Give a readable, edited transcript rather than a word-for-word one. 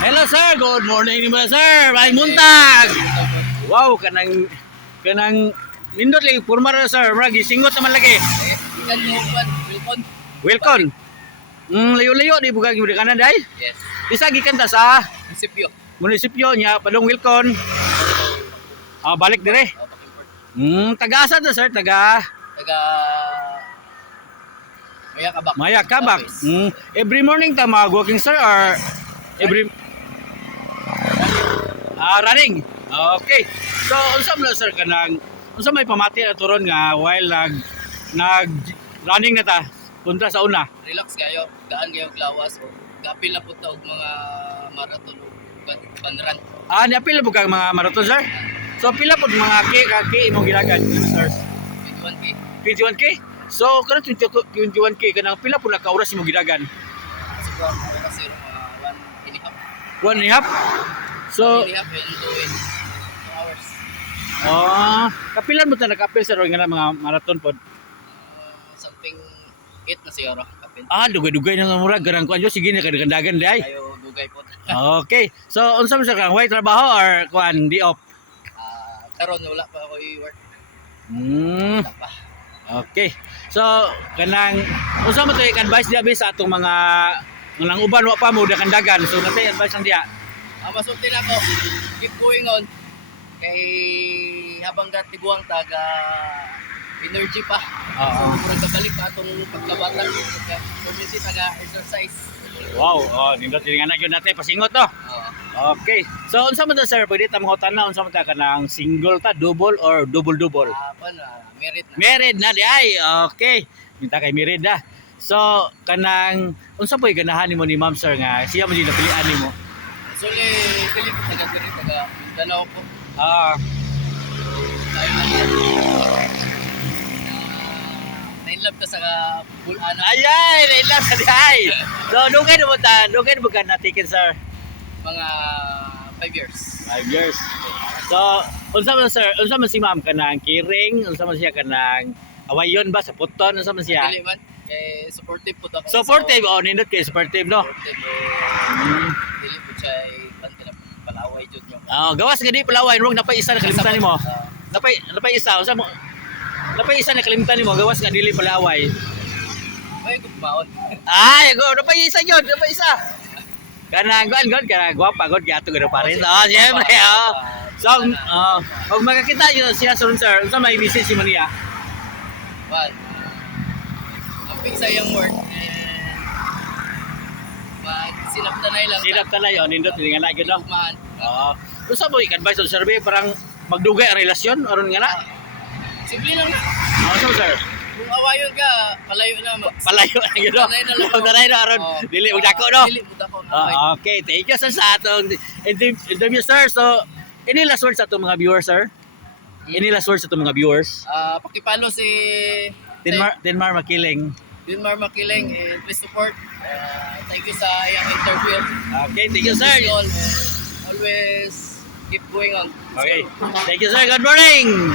Hello sir, good morning mo sir. May muntag. Wow, kanang nindot lagi porma ra sir. Mura gisingot naman lagi. Ikan mo Wilcon. Welcome. Layo-layo di buka gid kanan day. Yes. Isa gikan ta sa Munisipyo. munisipyo niya Padong Wilcon. Balik dire. Taga asa to sir? Taga Mayakabak. Mayakabak. Every morning ta mag-walking sir or every running. Okay. So unsa man sir kanang unsa may pamati na turon nga while nag running na ta punta sa una. Relax kayo. Gaan kayo glawas. Gapil na po ta og mga marathon o banran. Niapil na po kang mga marathon sir? So pila po mga kaki imong gilagan sir? 21K. 21k? So kanang 21k kanang pila po na ka oras imong gidagan? Siguro kasi 1.5. 1.5? So 1.5 and 2 hours. kapilan mo ta nakapil sir nga mga marathon pod? Something 8 na siguro. Kapil. Dugay-dugay na nga murag garang kuan sige na kadagandagan di ay. Kayo dugay po. Okay. So unsa man sir kang way trabaho or kuan di off? Karon wala pa ako i-work. Wala pa. Okay. So kanang unsa man to advice diya sa atong mga nang uban wa pa mo dagandagan. So natay advice ang diya. Masulti na ko. Keep going on. Kay habang tiguang taga energy pa. So murag kabalik pa atong pagkabata. Community taga exercise. Wow, nindot din nga na gyud natay pasingot no. Okay. So unsa man to sir? Pwede ta mangutan na unsa man ta kanang single ta, double or double-double? Merit na. Married na di ay. Okay. Minta kay married na. So kanang unsa po'y ganahan nimo ni Ma'am sir nga siya mo din napilian nimo? Actually, dili ko taga Mindanao po. Tayo na-inlove ka sa Bulana. Ayay, nailap sa di ay. So dugay mo ka natikin sir? Mga 5 years. 5 years. So unsa man sir? Unsa man si Ma'am kanang kiring? Unsa man siya kanang awayon ba sa puton? Unsa man siya? Dili man. Kay supportive po ako. Supportive nindot kay supportive no. Supportive. Dili po siya na palaway jud yo. Gawas gadi palaway wrong napay isa na kalimutan nimo. Napay isa unsa mo? Napay isa na kalimutan nimo gawas nga dili palaway. Ay gugmaon. Napay isa gyud, napay isa. Kanang gwapa god gato gado pare. Siyempre. So, pag makakita niyo siya sir, unsa may message mo niya? Well, ang sa iyang work sinaptanay lang. Sinaptanay nindot nga na gyud no. Man. Unsa mo i-advise sa survey parang magdugay ang relasyon aron nga na? Simple lang. Unsa sir? Kung awayon ka, palayo na. Palayo na gyud no. Tanay na aron dili mo dako no. Dili mo dako. Okay, thank you sir sa atong interview sir. So, any last words sa atong mga viewers sir? Any last words sa atong mga viewers? Pakipalo si Denmar Makiling. Denmar Makiling and please support. Thank you sa iyang interview. Okay, thank you sir. Always keep going on. Okay, thank you sir. Good morning.